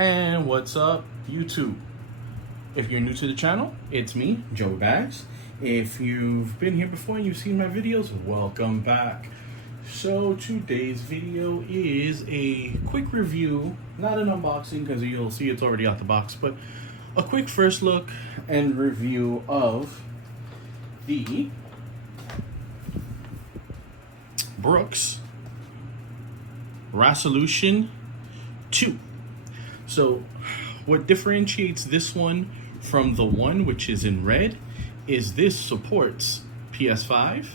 And what's up, YouTube? If you're new to the channel, it's me, Joey Bags. If you've been here before and you've seen my videos, welcome back. So today's video is a quick review, not an unboxing because you'll see it's already out the box, but a quick first look and review of the Brooks Ras1ution 2. So what differentiates this one from the one which is in red is this supports PS5,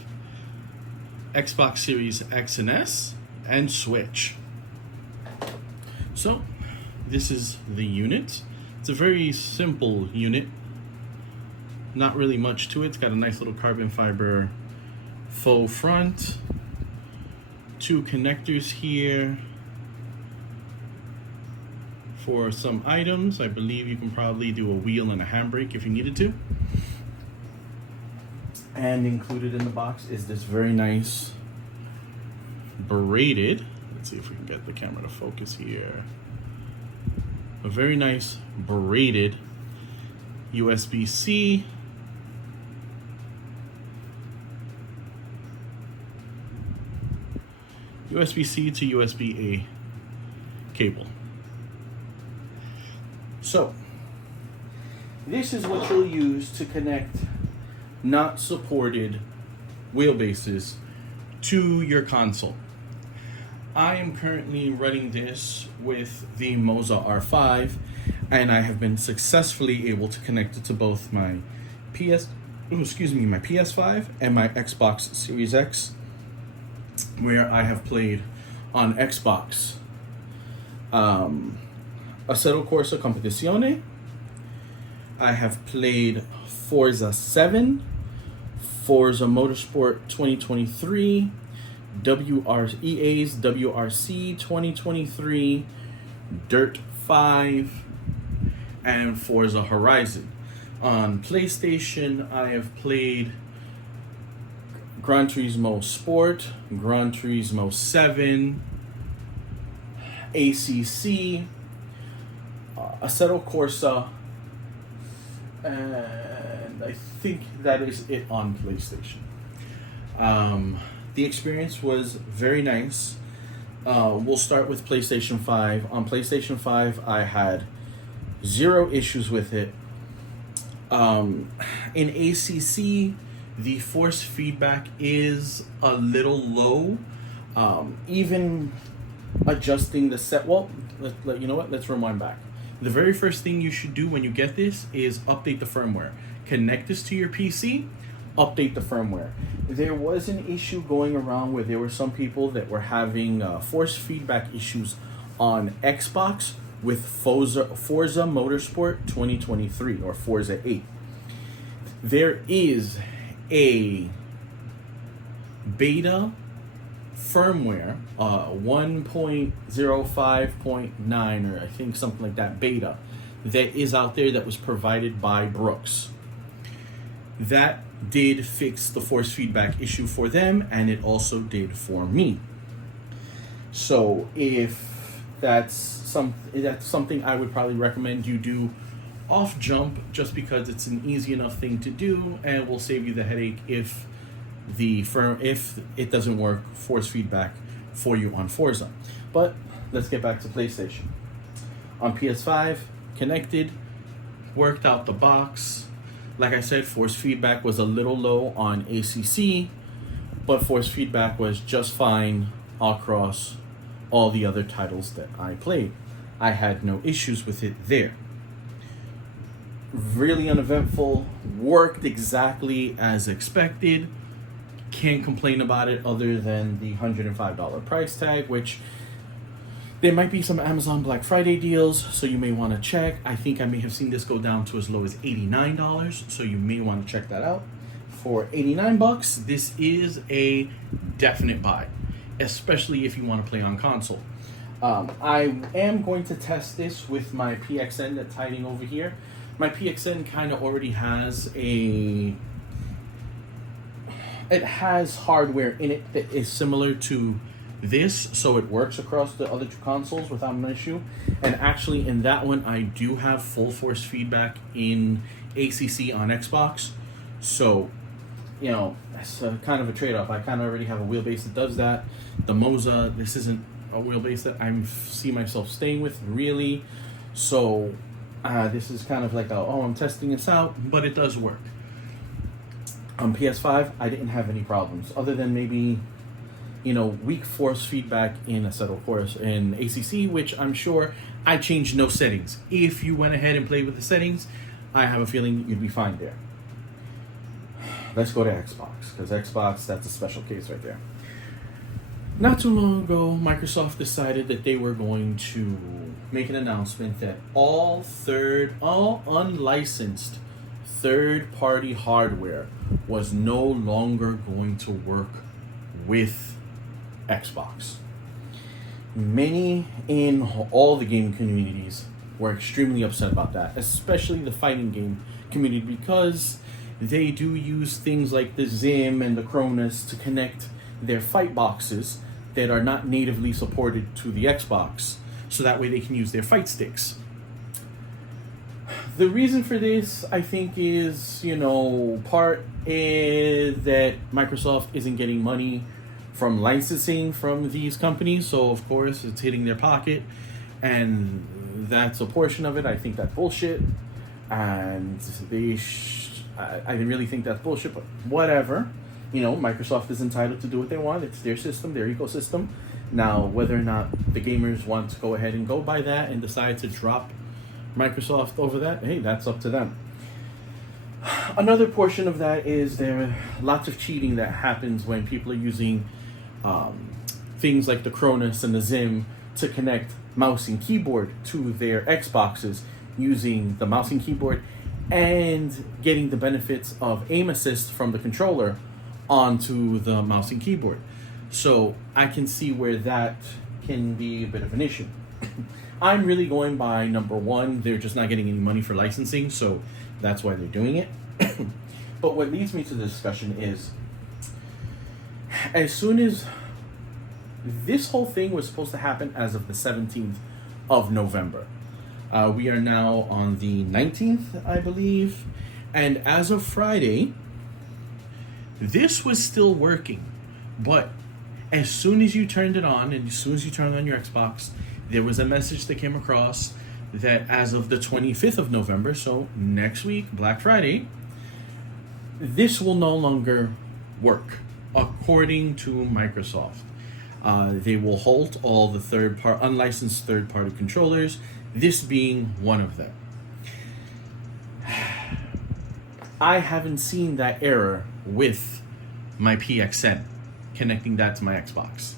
Xbox Series X and S, and Switch. So this is the unit. It's a very simple unit. Not really much to it. It's got a nice little carbon fiber faux front. Two connectors here for some items. I believe you can probably do a wheel and a handbrake if you needed to. And included in the box is this very nice braided, let's see if we can get the camera to focus here, a very nice braided USB-C USB-C to USB-A cable. So this is what you'll use to connect not supported wheelbases to your console. I am currently running this with the Moza R5, and I have been successfully able to connect it to both my my PS5 and my Xbox Series X, where I have played on Xbox Assetto Corsa Competizione. I have played Forza 7, Forza Motorsport 2023, EA's WRC 2023, Dirt 5, and Forza Horizon. On PlayStation, I have played Gran Turismo Sport, Gran Turismo 7, ACC, Assetto Corsa, and I think that is it on PlayStation. The experience was very nice. We'll start with PlayStation 5. On PlayStation 5, I had zero issues with it. In ACC, the force feedback is a little low. Even adjusting the set, well, you know what? Let's rewind back. The very first thing you should do when you get this is update the firmware. Connect this to your PC, update the firmware. There was an issue going around where there were some people that were having force feedback issues on Xbox with Forza Motorsport 2023 or Forza 8. There is a beta firmware, 1.05.9 or I think something like that, beta, that is out there that was provided by Brooks. That did fix the force feedback issue for them, and it also did for me. So if that's something I would probably recommend you do off jump, just because it's an easy enough thing to do and will save you the headache if it doesn't work force feedback for you on Forza. But let's get back to PlayStation. On PS5, connected, worked out the box. Like I said, force feedback was a little low on ACC, but force feedback was just fine across all the other titles that I played. I had no issues with it there. Really uneventful, worked exactly as expected. Can't complain about it other than the $105 price tag, which there might be some Amazon Black Friday deals, so you may want to check. I think I may have seen this go down to as low as $89, so you may want to check that out. For $89, this is a definite buy, especially if you want to play on console. I am going to test this with my PXN that's hiding over here. My PXN kind of already has it has hardware in it that is similar to this so it works across the other two consoles without an issue. And actually, in that one, I do have full force feedback in ACC on Xbox. So, you know, that's kind of a trade-off. I kind of already have a wheelbase that does that. The Moza, this isn't a wheelbase that I see myself staying with, really. So, this is kind of like, I'm testing this out, but it does work. On PS5, I didn't have any problems, other than maybe, weak force feedback in Assetto Corsa in ACC, which I'm sure I changed no settings. If you went ahead and played with the settings, I have a feeling you'd be fine there. Let's go to Xbox, because Xbox, that's a special case right there. Not too long ago, Microsoft decided that they were going to make an announcement that all unlicensed third-party hardware was no longer going to work with Xbox. Many in all the game communities were extremely upset about that, especially the fighting game community, because they do use things like the Zim and the Cronus to connect their fight boxes that are not natively supported to the Xbox, so that way they can use their fight sticks. The reason for this, I think, is, part is that Microsoft isn't getting money from licensing from these companies, so of course it's hitting their pocket, and that's a portion of it. I think that's bullshit, and I really think that's bullshit, but whatever. Microsoft is entitled to do what they want. It's their system, their ecosystem. Now, whether or not the gamers want to go ahead and go by that and decide to drop Microsoft over that, hey, that's up to them. Another portion of that is there are lots of cheating that happens when people are using things like the Cronus and the Zim to connect mouse and keyboard to their Xboxes using the mouse and keyboard and getting the benefits of aim assist from the controller onto the mouse and keyboard. So I can see where that can be a bit of an issue. I'm really going by number one, they're just not getting any money for licensing, so that's why they're doing it. But what leads me to the discussion is, as soon as this whole thing was supposed to happen as of the 17th of November, we are now on the 19th, I believe, and as of Friday, this was still working, but as soon as you turned it on, and as soon as you turned on your Xbox, there was a message that came across that as of the 25th of November, so next week, Black Friday, this will no longer work, according to Microsoft. They will halt all the unlicensed third-party controllers, this being one of them. I haven't seen that error with my PXN, connecting that to my Xbox.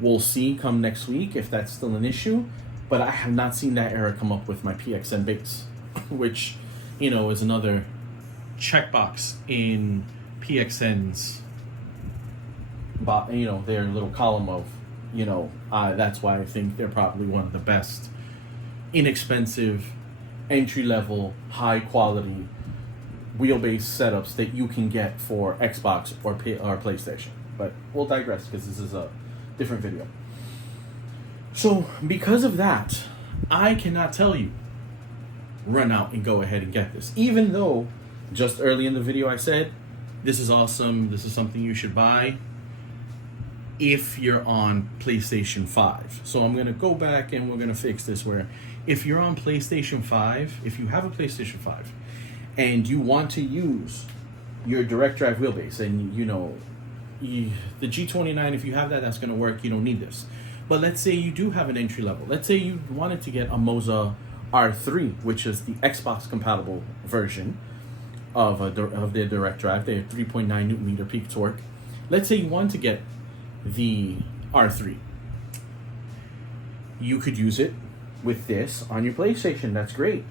We'll see come next week if that's still an issue, but I have not seen that error come up with my PXN base, which, is another checkbox in PXN's, their little column of, that's why I think they're probably one of the best inexpensive, entry-level, high-quality wheelbase setups that you can get for Xbox or PlayStation. But we'll digress because this is a different video. So because of that, I cannot tell you, run out and go ahead and get this. Even though just early in the video I said, this is awesome, this is something you should buy if you're on PlayStation 5. So I'm going to go back and we're going to fix this where if you're on PlayStation 5, if you have a PlayStation 5, and you want to use your direct drive wheelbase, and the G29, if you have that, that's going to work. You don't need this. But let's say you do have an entry level. Let's say you wanted to get a Moza R3, which is the Xbox compatible version of their direct drive. They have 3.9 Newton meter peak torque. Let's say you want to get the R3. You could use it with this on your PlayStation. That's great.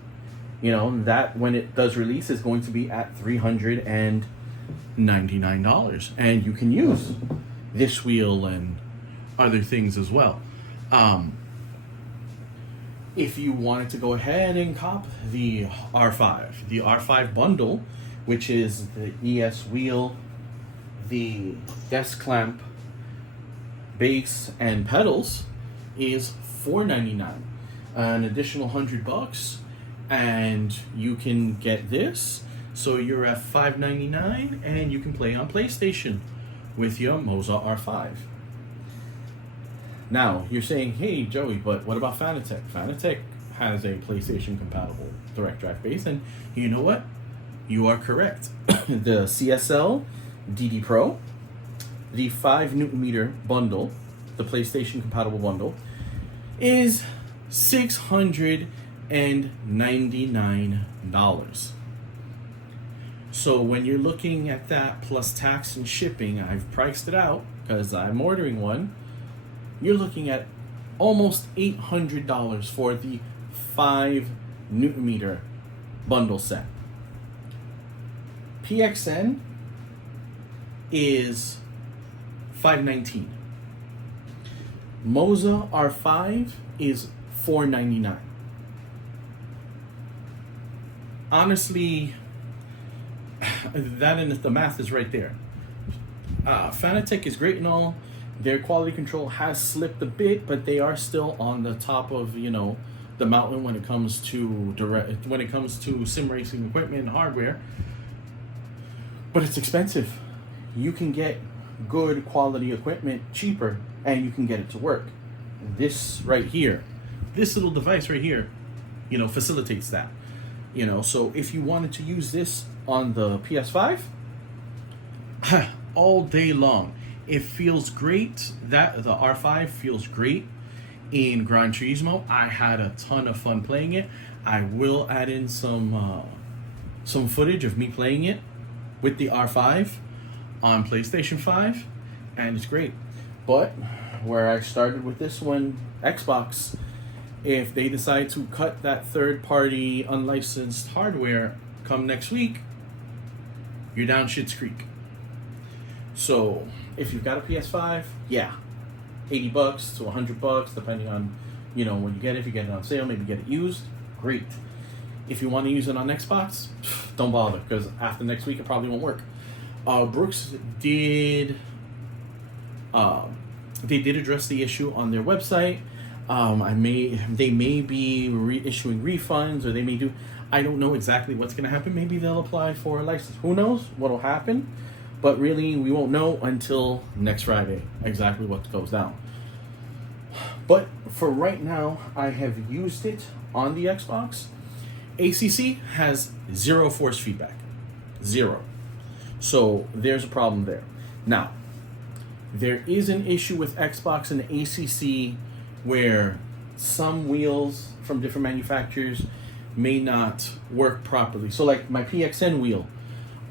That when it does release is going to be at $399, and you can use this wheel and other things as well. If you wanted to go ahead and cop the R5 bundle, which is the ES wheel, the desk clamp, base, and pedals is $4.99. An additional $100, and you can get this. So you're at $5.99, and you can play on PlayStation with your Moza R5. Now, you're saying, hey, Joey, but what about Fanatec? Fanatec has a PlayStation compatible direct drive base, and you know what? You are correct. The CSL DD Pro, the 5 Newton meter bundle, the PlayStation compatible bundle, is $699. So when you're looking at that plus tax and shipping, I've priced it out because I'm ordering one. You're looking at almost $800 for the 5 Newton meter bundle set. PXN is $519. Moza R5 is $499. Honestly, that and the math is right there. Fanatec is great and all. Their quality control has slipped a bit, but they are still on the top of the mountain when it comes to sim racing equipment and hardware. But it's expensive. You can get good quality equipment cheaper, and you can get it to work. This right here, this little device right here, facilitates that. So if you wanted to use this on the PS5, all day long, it feels great. The R5 feels great in Gran Turismo. I had a ton of fun playing it. I will add in some footage of me playing it with the R5 on PlayStation 5, and it's great. But where I started with this one, Xbox, if they decide to cut that third-party unlicensed hardware come next week, you're down Schitt's Creek. So if you've got a PS5, yeah, $80 to $100, depending on when you get it. If you get it on sale, maybe get it used, great. If you want to use it on Xbox, don't bother, because after next week it probably won't work. Brooks did they did address the issue on their website. They may be issuing refunds, or they may do. I don't know exactly what's going to happen. Maybe they'll apply for a license. Who knows what'll happen? But really, we won't know until next Friday exactly what goes down. But for right now, I have used it on the Xbox. ACC has 0 force feedback. 0. So there's a problem there. Now, there is an issue with Xbox and ACC where some wheels from different manufacturers may not work properly. So like my PXN wheel,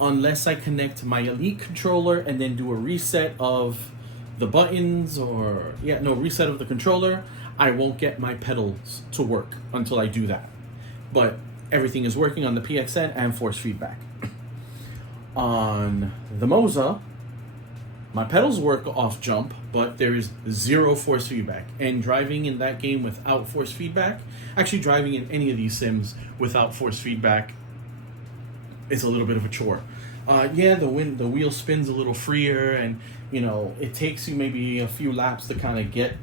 unless I connect my Elite controller and then do a reset of the buttons reset of the controller, I won't get my pedals to work until I do that. But everything is working on the PXN and force feedback. On the Moza, my pedals work off jump, but there is 0 force feedback. And driving in that game without force feedback, actually driving in any of these sims without force feedback, is a little bit of a chore. The wheel spins a little freer, and it takes you maybe a few laps to kind of get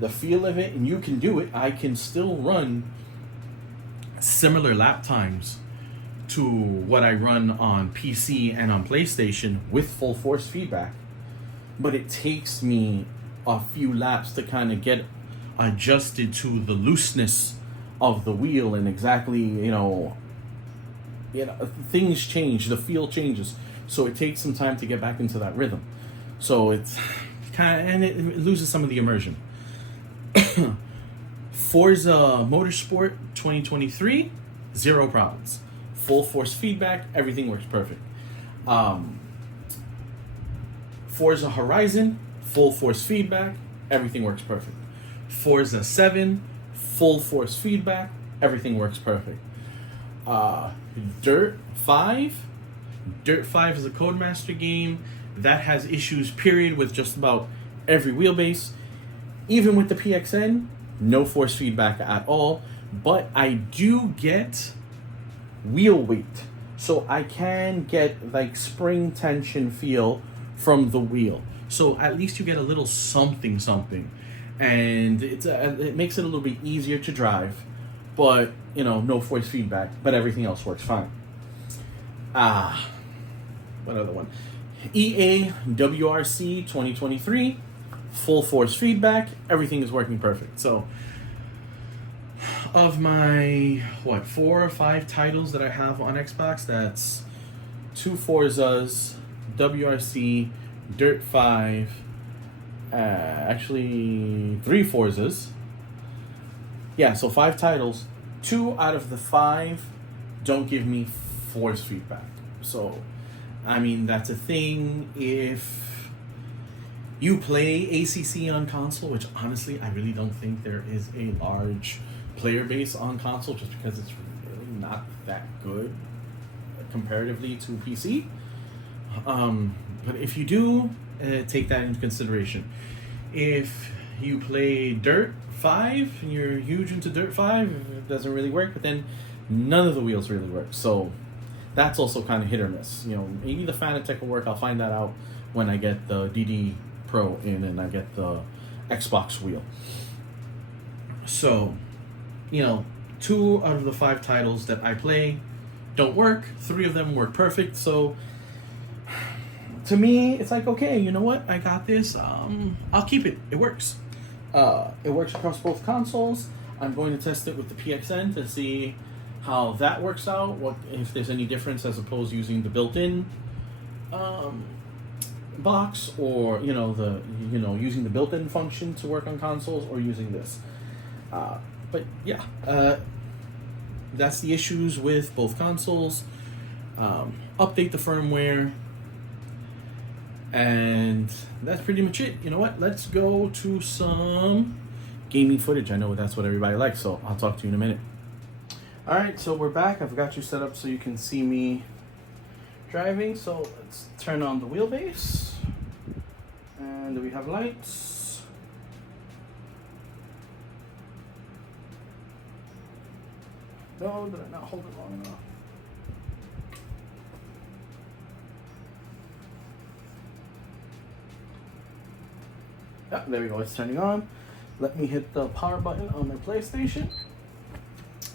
the feel of it, and you can do it. I can still run similar lap times to what I run on PC and on PlayStation with full force feedback, but it takes me a few laps to kind of get adjusted to the looseness of the wheel, and exactly things change, the feel changes, so it takes some time to get back into that rhythm. So it's and it loses some of the immersion. Forza Motorsport 2023, 0 problems. Full force feedback, everything works perfect. Forza Horizon, full force feedback, everything works perfect. Forza 7, full force feedback, everything works perfect. Dirt 5 is a Codemaster game that has issues, period, with just about every wheelbase. Even with the PXN, no force feedback at all, but I do get wheel weight. So I can get like spring tension feel from the wheel. So at least you get a little something, and it makes it a little bit easier to drive. But no force feedback, but everything else works fine. What other one? EA WRC 2023, full force feedback. Everything is working perfect. So, of my 4 or 5 titles that I have on Xbox, that's 2 Forzas, WRC, Dirt 5, actually 3 Forzas. Yeah, so 5 titles. 2 out of the 5 don't give me force feedback. So, I mean, that's a thing. If you play ACC on console, which honestly, I really don't think there is a large player base on console, just because it's really not that good comparatively to PC. But if you do, take that into consideration. If you play Dirt 5 and you're huge into Dirt 5, it doesn't really work, but then none of the wheels really work. So that's also kind of hit or miss. Maybe the Fanatec will work. I'll find that out when I get the DD Pro in and I get the Xbox wheel. So, 2 out of the 5 titles that I play don't work. 3 of them work perfect. So to me, it's like, okay, you know what? I got this. I'll keep it. It works. It works across both consoles. I'm going to test it with the PXN to see how that works out. What if there's any difference as opposed to using the built-in box, or using the built-in function to work on consoles, or using this. But yeah, that's the issues with both consoles. Update the firmware. And that's pretty much it. You know what? Let's go to some gaming footage. I know that's what everybody likes, so I'll talk to you in a minute. Alright, so we're back. I've got you set up so you can see me driving. So let's turn on the wheelbase. And do we have lights? No, did I not hold it long enough? Yeah, there we go, it's turning on. Let me hit the power button on my PlayStation.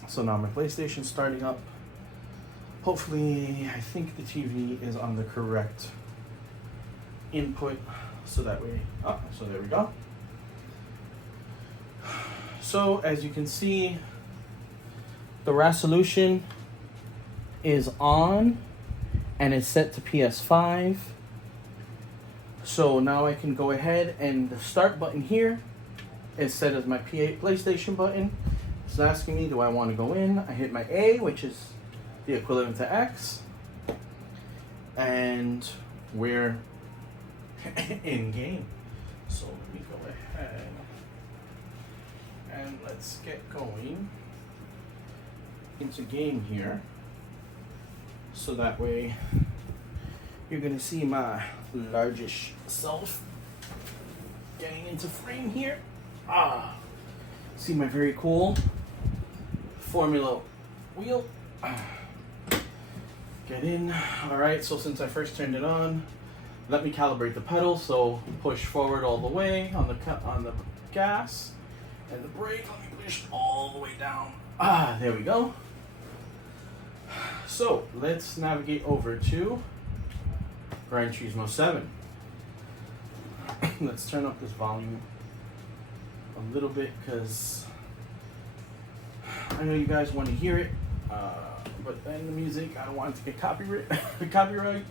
So now my PlayStation's starting up. Hopefully, I think the TV is on the correct input, so that way, so there we go. So as you can see, the Ras1ution is on and is set to PS5. So now I can go ahead, and the start button here is set as my PlayStation button. It's asking me, do I want to go in? I hit my A, which is the equivalent to X. And we're in game. So let me go ahead and let's get going into game here. So that way you're going to see my largish self getting into frame here. See my very cool Formula wheel. Get in. Alright, so since I first turned it on, let me calibrate the pedal. So push forward all the way on the gas, and the brake, let me push all the way down. There we go. So let's navigate over to Gran Turismo 7. Let's turn up this volume a little bit because I know you guys want to hear it, but then the music, I don't want it to get copyright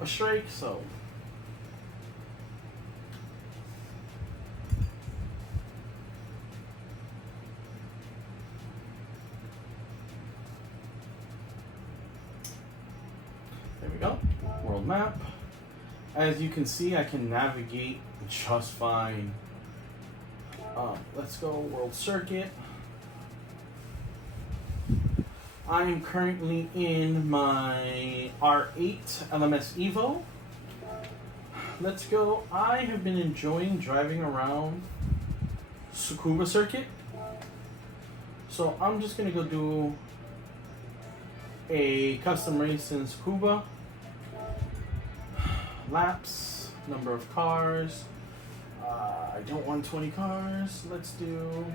or strike, so. There we go, world map. As you can see, I can navigate just fine. Let's go world circuit. I am currently in my R8 LMS Evo. Let's go. I have been enjoying driving around Tsukuba circuit. So I'm just gonna go do a custom race in Tsukuba. Laps. number of cars. I don't want 20 cars. Let's do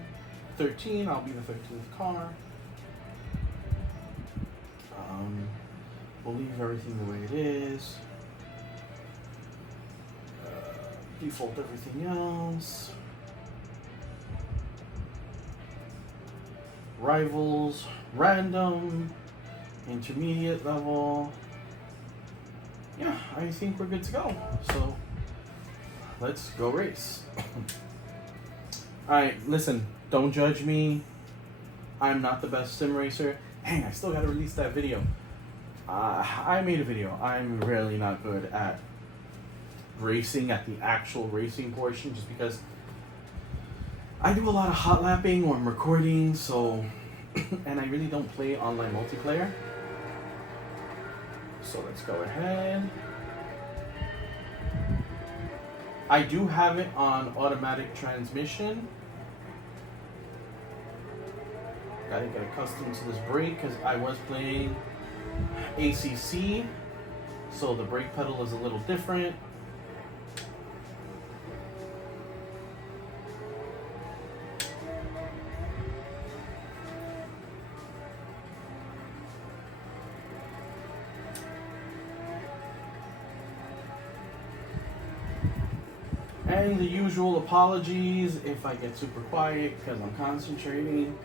13. I'll be the 13th car. We'll leave everything the way it is. Default everything else. Rivals, random, intermediate level. Yeah, I think we're good to go. So let's go race. Alright, listen, don't judge me. I'm not the best sim racer. Dang, I still gotta release that video. I made a video. I'm really not good at racing, at the actual racing portion, just because I do a lot of hot lapping or I'm recording, so and I really don't play online multiplayer. So let's go ahead. I do have it on automatic transmission. Gotta get accustomed to this brake because I was playing ACC, so the brake pedal is a little different. And the usual apologies if I get super quiet because I'm concentrating.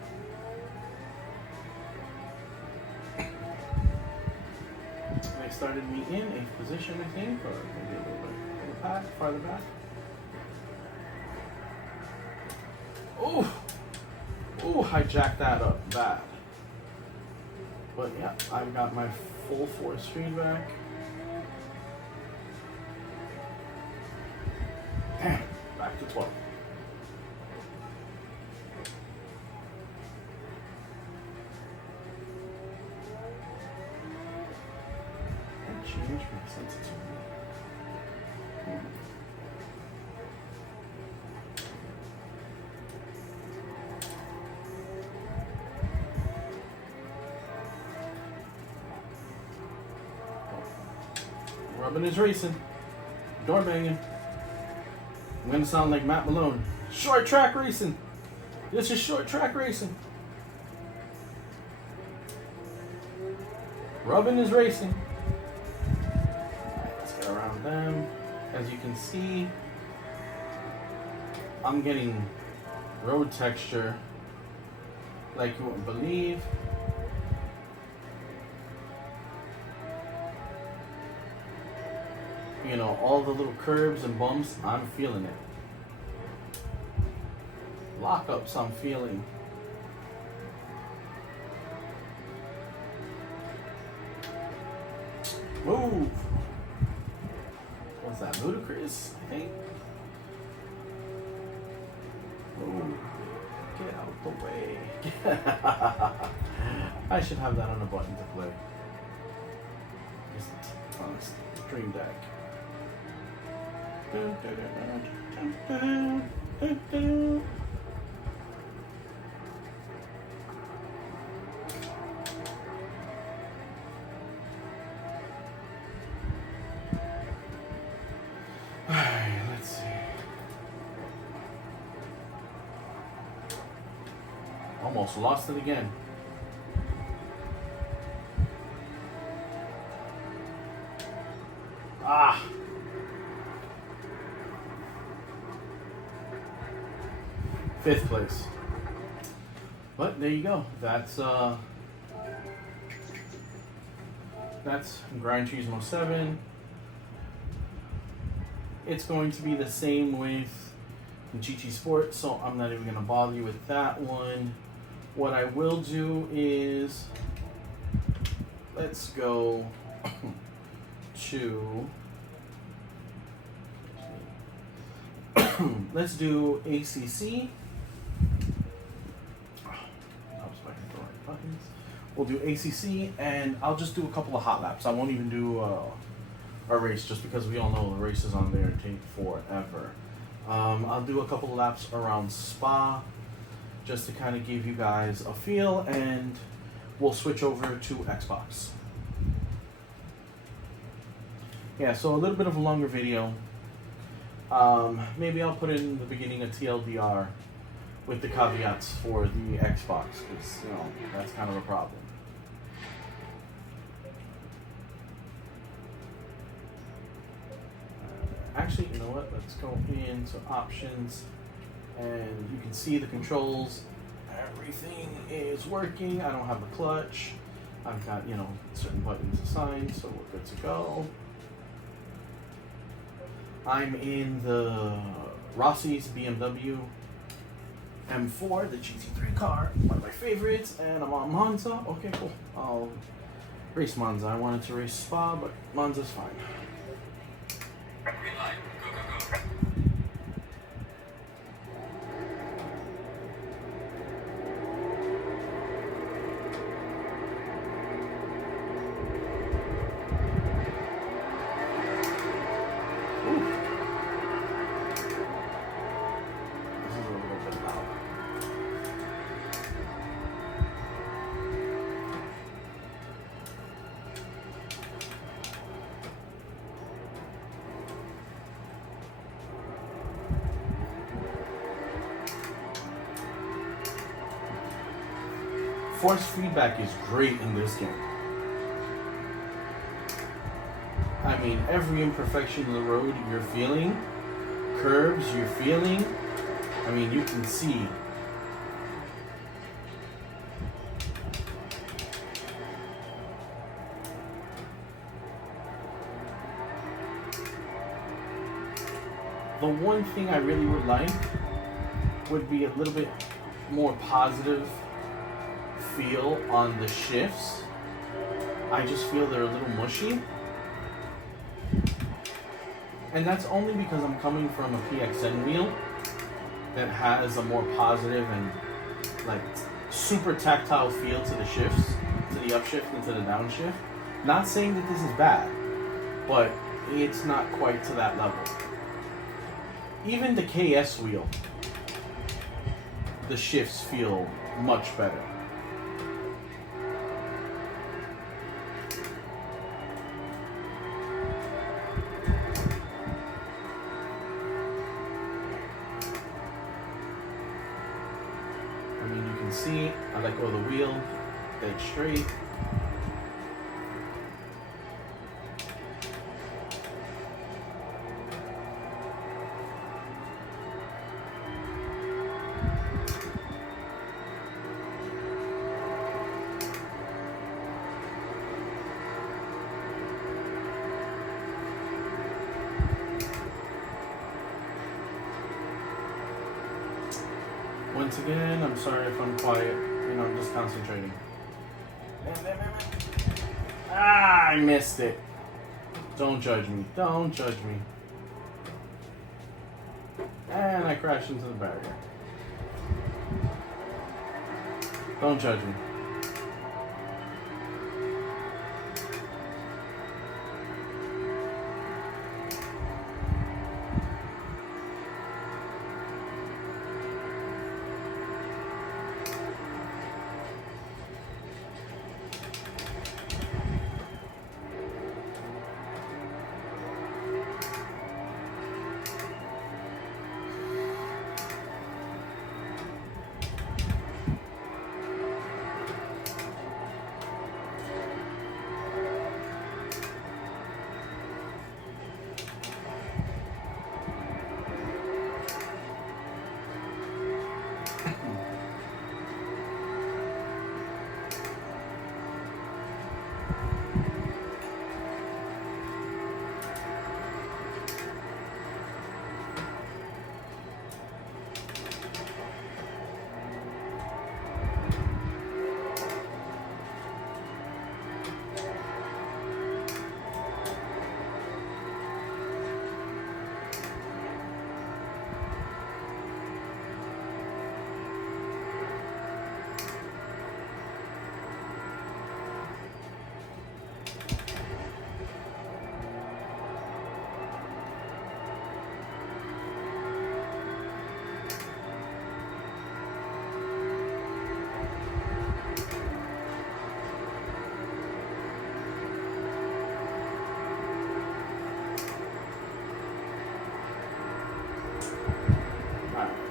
They started me in 8th position, I think, or maybe a little bit back, farther back. Oh, I jacked that up bad. But yeah, I've got my full force feedback. Damn, back to 12. I changed my sensitivity. Robin is racing. Door banging. I'm gonna sound like Matt Malone. Short track racing. This is short track racing. Robin is racing. Alright, let's get around them. As you can see, I'm getting road texture like you wouldn't believe. You know, all the little curves and bumps, I'm feeling it. Lockups, I'm feeling. Move. What's that, ludicrous, I think? Move. Get out the way. I should have that on a button to play. Just on a stream deck. Alright, let's see. Almost lost it again. Ah! 5th place. But there you go. That's Grind Turismo 7. It's going to be the same with GT Sport, so I'm not even going to bother you with that one. What I will do is, let's go to, let's do ACC. We'll do ACC, and I'll just do a couple of hot laps. I won't even do a race, just because we all know the races on there take forever. I'll do a couple of laps around Spa, just to kind of give you guys a feel, and we'll switch over to Xbox. Yeah, so a little bit of a longer video. Maybe I'll put in the beginning of TLDR with the caveats for the Xbox, because, you know, that's kind of a problem. Actually, you know what? Let's go into options, and you can see the controls. Everything is working. I don't have a clutch. I've got, you know, certain buttons assigned, so we're good to go. I'm in the Rossi's BMW M4, the GT3 car, one of my favorites, and I'm on Monza. Okay, cool. I'll race Monza. I wanted to race Spa, but Monza's fine. Force feedback is great in this game. I mean, every imperfection in the road you're feeling, curves you're feeling, I mean, you can see. The one thing I really would like would be a little bit more positive feel on the shifts. I just feel they're a little mushy. And that's only because I'm coming from a PXN wheel that has a more positive and like super tactile feel to the shifts, to the upshift and to the downshift. Not saying that this is bad, but it's not quite to that level. Even the KS wheel, the shifts feel much better. I mean, you can see, I let go of the wheel, dead straight. Once again, I'm sorry if I'm quiet. You know, I'm just concentrating. Ah, I missed it. Don't judge me. Don't judge me. And I crashed into the barrier. Don't judge me.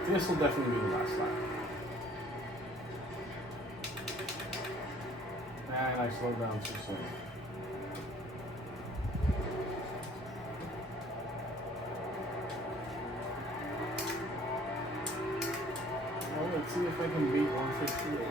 This will definitely be the last lap. And I slowed down too soon. Well, let's see if I can beat 158.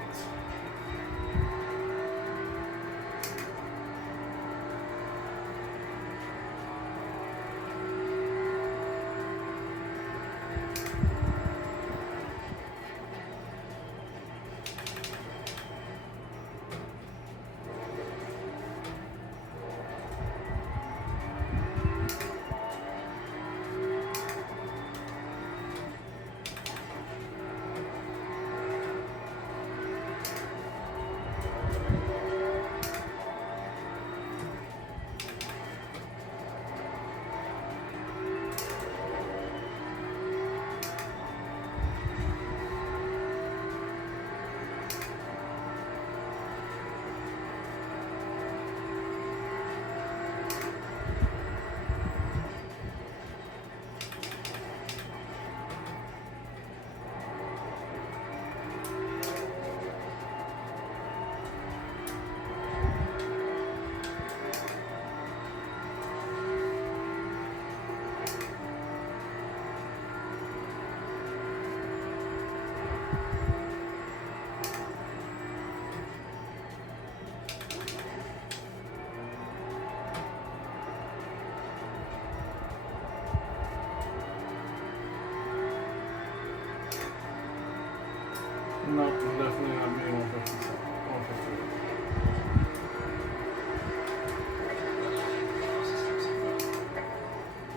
No, I'm definitely not beating 158.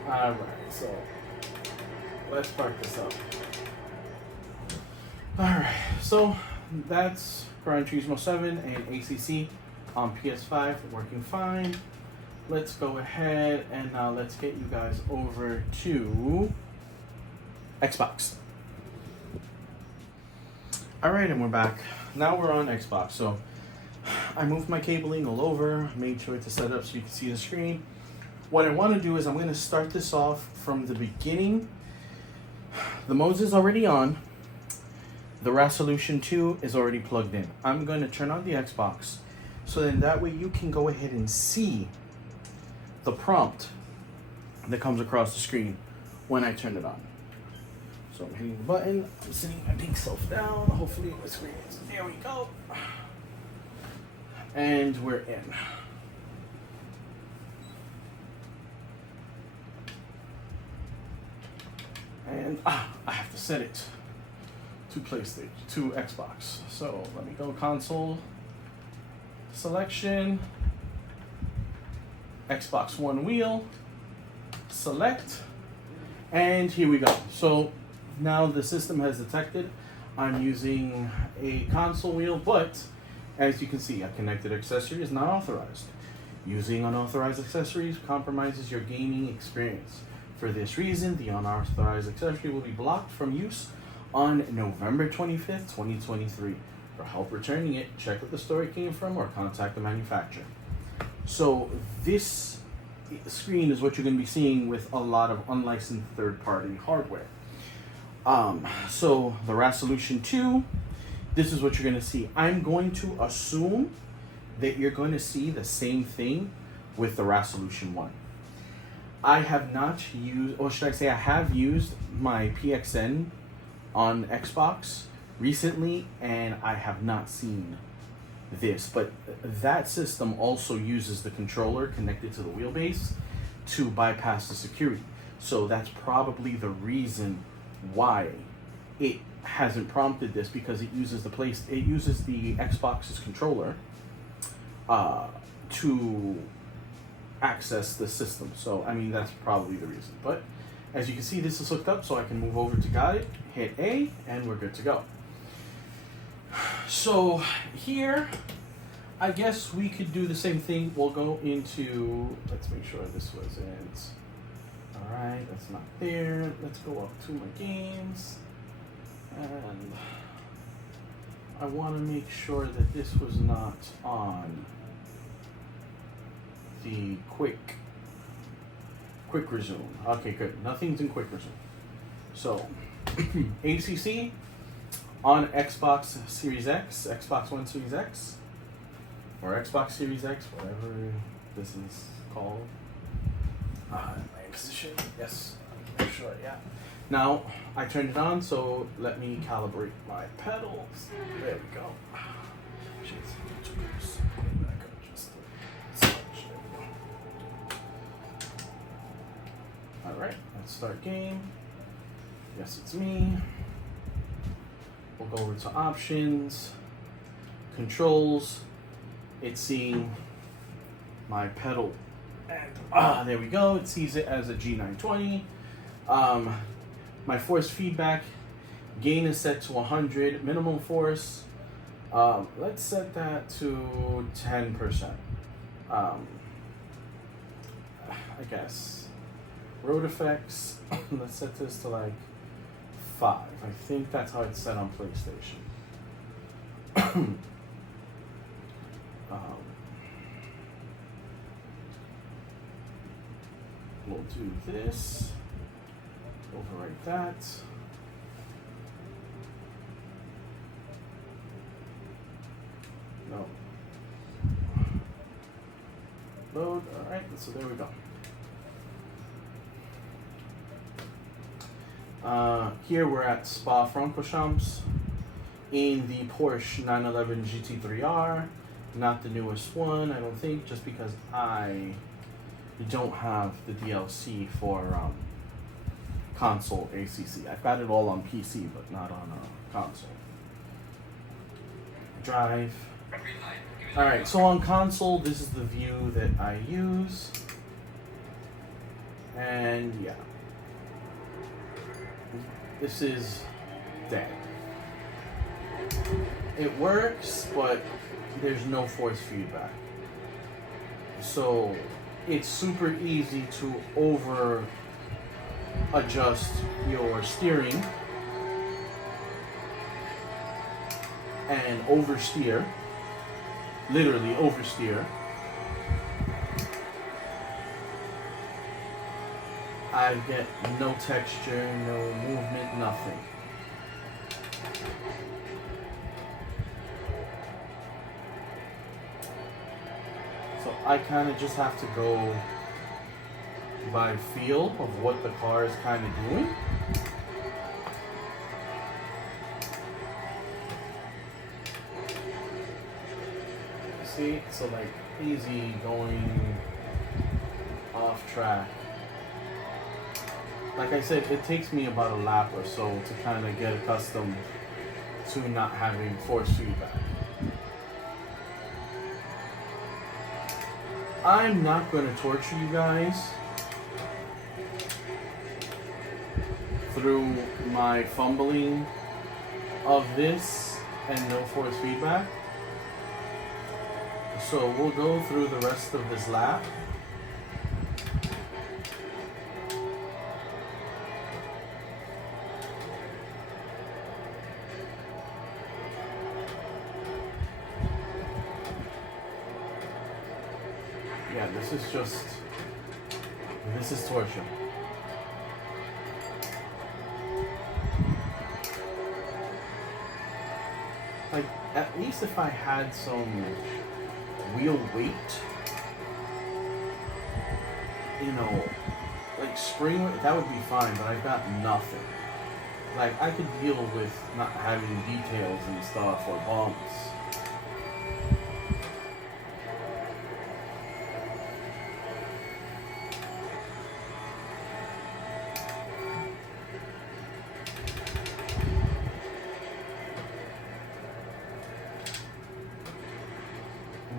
Alright, so let's spark this up. Alright, so that's Gran Turismo 7 and ACC on PS5 working fine. Let's go ahead and now let's get you guys over to Xbox. Alright, and we're back. Now we're on Xbox. So I moved my cabling all over, made sure to set up so you can see the screen. What I want to do is I'm going to start this off from the beginning. The modes is already on. The Ras1ution 2 is already plugged in. I'm going to turn on the Xbox so then that way you can go ahead and see the prompt that comes across the screen when I turn it on. So I'm hitting the button, I'm sitting my pink self down, hopefully the screen is, there we go. And we're in. And I have to set it to PlayStation, to Xbox. So let me go console, selection, Xbox One wheel, select, and here we go. So now the system has detected I'm using a console wheel, but as you can see, a connected accessory is not authorized. Using unauthorized accessories compromises your gaming experience. For this reason, the unauthorized accessory will be blocked from use on November 25th, 2023. For help returning it, check what the store it came from or contact the manufacturer. So this screen is what you're going to be seeing with a lot of unlicensed third-party hardware. So the Ras1ution 2, this is what you're going to see. I'm going to assume that you're going to see the same thing with the Ras1ution 1. I have not used, or should I say I have used my PXN on Xbox recently, and I have not seen this, but that system also uses the controller connected to the wheelbase to bypass the security. So that's probably the reason why it hasn't prompted this, because it uses the Xbox's controller to access the system. So I mean, that's probably the reason. But as you can see, this is hooked up, so I can move over to guide, hit A, and we're good to go. So here, I guess we could do the same thing. We'll go into, let's make sure this wasn't, all right, that's not there. Let's go up to my games, and I want to make sure that this was not on the quick resume. Okay, good. Nothing's in quick resume. So, ACC on Xbox Series X, Xbox One Series X, or Xbox Series X, whatever this is called. My position, yes, I'm sure, yeah. Now, I turned it on, so let me calibrate my pedals. There we go. Jeez, back up just a touch. There we go. Alright, let's start game. Yes, it's me. We'll go over to options, controls. It's seeing my pedal, and there we go. It sees it as a G920. My force feedback gain is set to 100. Minimum force, let's set that to 10%. I guess. Road effects, let's set this to like 5. I think that's how it's set on PlayStation. We'll do this. Overwrite that. No. Load. Alright, so there we go. Here we're at Ras1ution in the Porsche 911 GT3R, not the newest one, I don't think, just because I don't have the DLC for console ACC. I've got it all on PC, but not on console. Drive. Alright, so on console, this is the view that I use. And yeah. This is dead. It works, but there's no force feedback. So it's super easy to over adjust your steering and oversteer, literally oversteer. I get no texture, no movement, nothing. So I kind of just have to go by feel of what the car is kind of doing. See, so like easy going off track. Like I said, it takes me about a lap or so to kind of get accustomed to not having force feedback. I'm not going to torture you guys through my fumbling of this and no force feedback. So we'll go through the rest of this lap. Yeah, this is torture. Like, at least if I had some wheel weight, you know, like spring weight, that would be fine, but I've got nothing. Like, I could deal with not having details and stuff or bumps.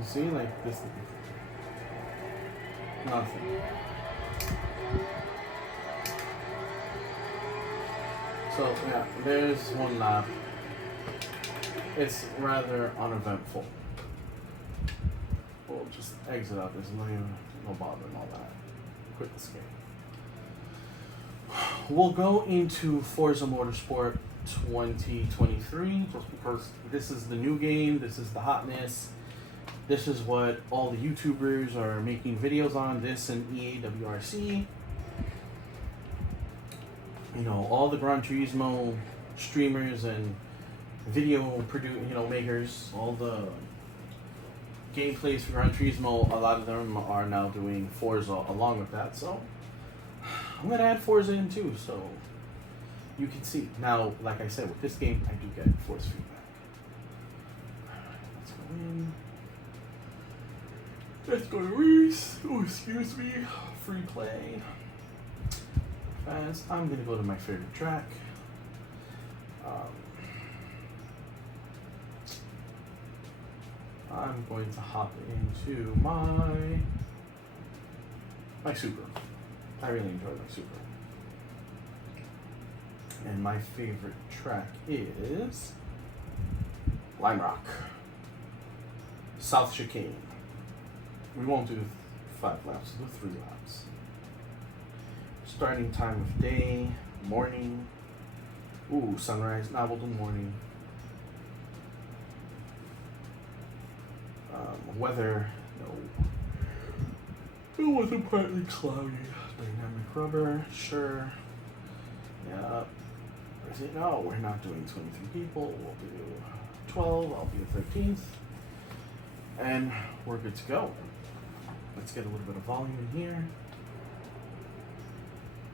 See, like this, nothing. So yeah, there's one lap. It's rather uneventful. We'll just exit out. There's no bother and all that. Quit this game. We'll go into Forza Motorsport 2023 just because this is the new game. This is the hotness. This is what all the YouTubers are making videos on, this and EAWRC. you know, all the Gran Turismo streamers and makers, all the gameplays for Gran Turismo, a lot of them are now doing Forza along with that. So I'm gonna add Forza in too, so you can see. Now, like I said, with this game, I do get force feedback. Let's go in. Let's go to Reese. Oh, excuse me. Free play. Fast. I'm gonna go to my favorite track. I'm going to hop into my Supra. I really enjoy my Supra. And my favorite track is Lime Rock. South Chicane. We won't do 5 laps, we'll do 3 laps. Starting time of day, morning. Ooh, sunrise. Nah, we'll do morning. Weather, no. It wasn't partly cloudy. Dynamic rubber, sure. Yeah. Where's it? No, we're not doing 23 people. We'll do 12. I'll be the 13th. And we're good to go. Let's get a little bit of volume in here.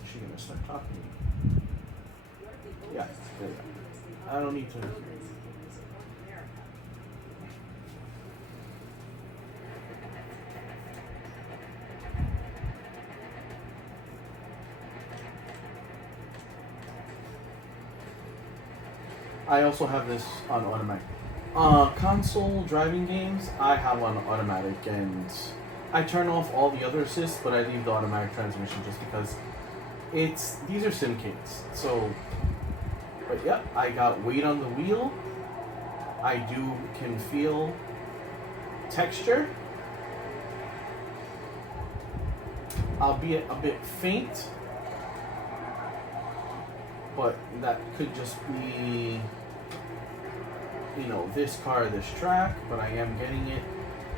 Is she gonna start talking to me? Yeah, there you go. I don't need to. I also have this on automatic. Console driving games, I have on automatic, and I turn off all the other assists, but I leave the automatic transmission just because these are syndicates. So, but yeah, I got weight on the wheel. I can feel texture, albeit a bit faint, but that could just be, you know, this car, this track, but I am getting it.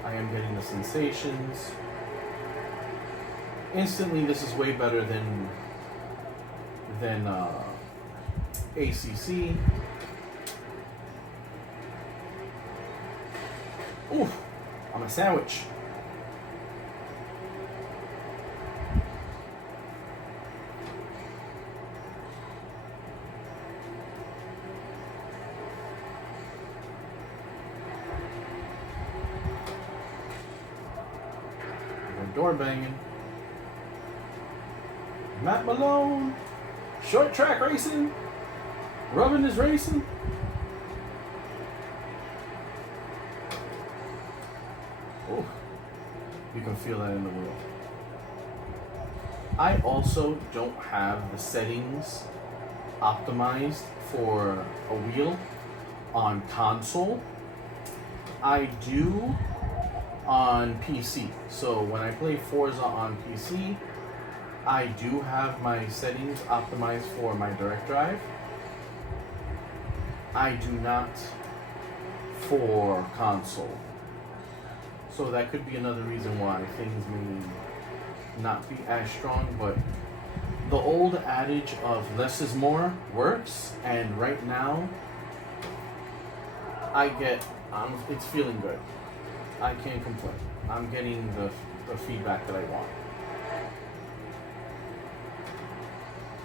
I am getting the sensations. Instantly, this is way better than ACC. Oof, I'm a sandwich. Door banging. Matt Malone. Short track racing. Rubbing is racing. Oh, you can feel that in the wheel. I also don't have the settings optimized for a wheel on console. I do on PC. So when I play Forza on PC, I do have my settings optimized for my direct drive. I do not for console. So that could be another reason why things may not be as strong, but the old adage of less is more works, and right now it's feeling good. I can't complain. I'm getting the feedback that I want.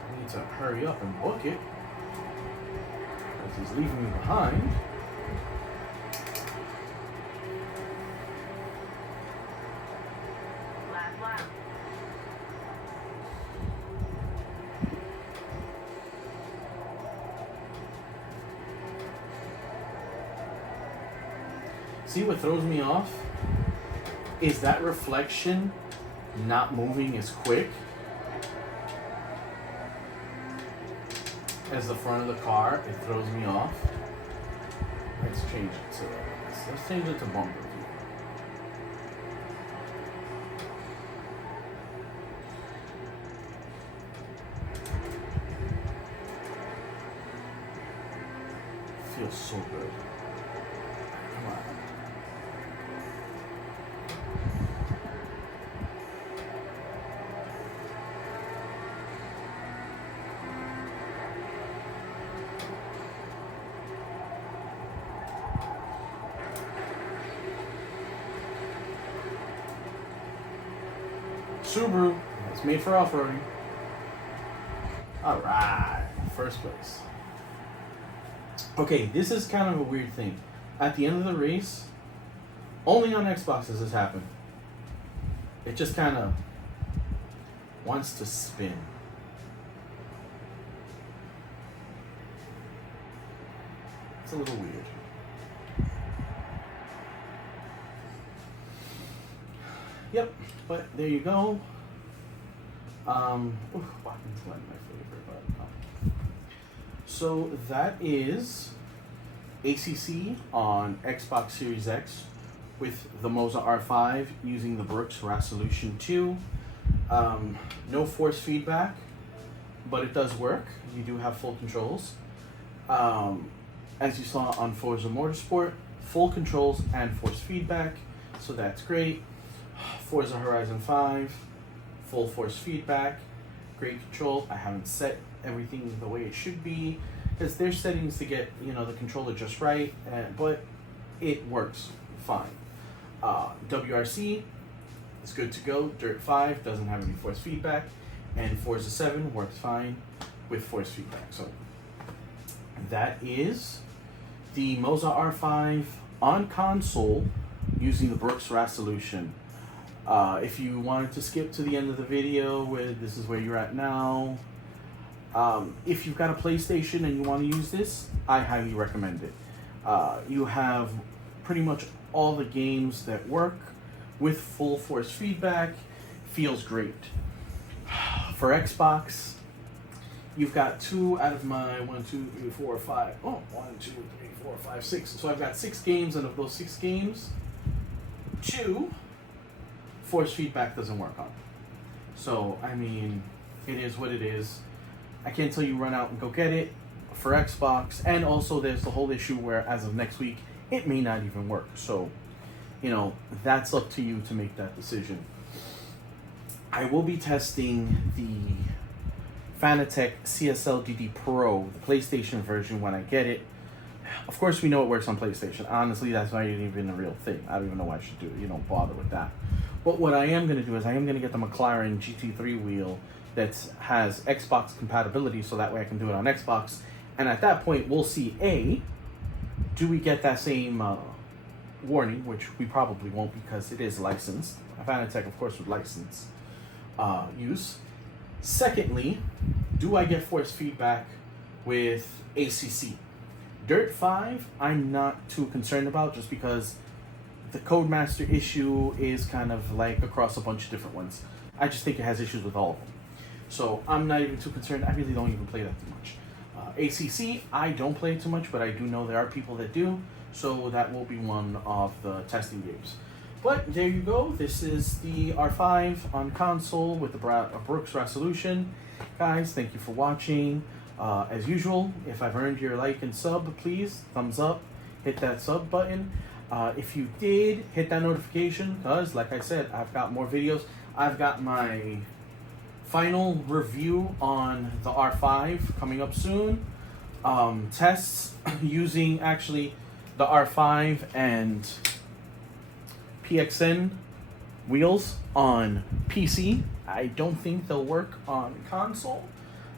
I need to hurry up and book it, because he's leaving me behind. See, what throws me off is that reflection not moving as quick as the front of the car. It throws me off. Let's change it to let's change it to bumper view. Feels so good. Come on. Subaru. It's made for off-roading. All right, first place. Okay, this is kind of a weird thing. At the end of the race, only on Xbox does this happen. It just kind of wants to spin. It's a little weird. Yep, but there you go. Watkins Glen, my favorite, but so that is ACC on Xbox Series X with the Moza R5 using the Brooks Ras1ution 2. No force feedback, but it does work. You do have full controls. As you saw on Forza Motorsport, full controls and force feedback, so that's great. Forza Horizon 5, full force feedback, great control. I haven't set everything the way it should be because there's settings to get the controller just right, but it works fine. WRC is good to go. Dirt 5 doesn't have any force feedback, and Forza 7 works fine with force feedback. So that is the Moza R5 on console using the Brooks Ras1ution. If you wanted to skip to the end of the video, where this is where you're at now, if you've got a PlayStation and you want to use this, I highly recommend it. You have pretty much all the games that work with full force feedback. Feels great. For Xbox, you've got 2 out of my 1, 2, 3, 4, 5. Oh, 1, 2, 3, 4, 5, 6. So I've got 6 games, and of those 6 games, 2 force feedback doesn't work on. So, I mean, it is what it is. I can't tell you run out and go get it for Xbox. And also there's the whole issue where as of next week, it may not even work. So, that's up to you to make that decision. I will be testing the Fanatec CSL-DD Pro, the PlayStation version, when I get it. Of course, we know it works on PlayStation. Honestly, that's not even a real thing. I don't even know why I should do it. Bother with that. But what I am going to do is I am going to get the McLaren GT3 wheel that has Xbox compatibility, so that way I can do it on Xbox. And at that point, we'll see, A, do we get that same warning, which we probably won't because it is licensed. Fanatec, of course, would license use. Secondly, do I get force feedback with ACC? Dirt 5, I'm not too concerned about just because the Codemaster issue is kind of like across a bunch of different ones. I just think it has issues with all of them. So I'm not even too concerned. I really don't even play that too much. ACC, I don't play it too much, but I do know there are people that do. So that will be one of the testing games. But there you go. This is the R5 on console with the Brooks Ras1ution. Guys, thank you for watching. As usual, if I've earned your like and sub, please, thumbs up, hit that sub button. If you did, hit that notification, because like I said, I've got more videos. I've got my final review on the R5 coming up soon. Tests using actually the R5 and PXN wheels on PC. I don't think they'll work on console.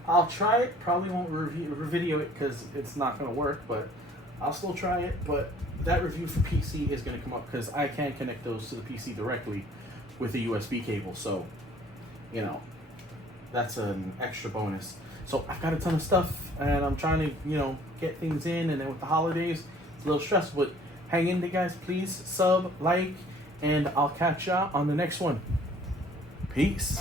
I'll try it. Probably won't video it because it's not going to work, but I'll still try it. But that review for PC is going to come up because I can't connect those to the PC directly with a USB cable. So, that's an extra bonus. So I've got a ton of stuff and I'm trying to, get things in. And then with the holidays, it's a little stressful. But hang in there, guys. Please sub, like, and I'll catch ya on the next one. Peace.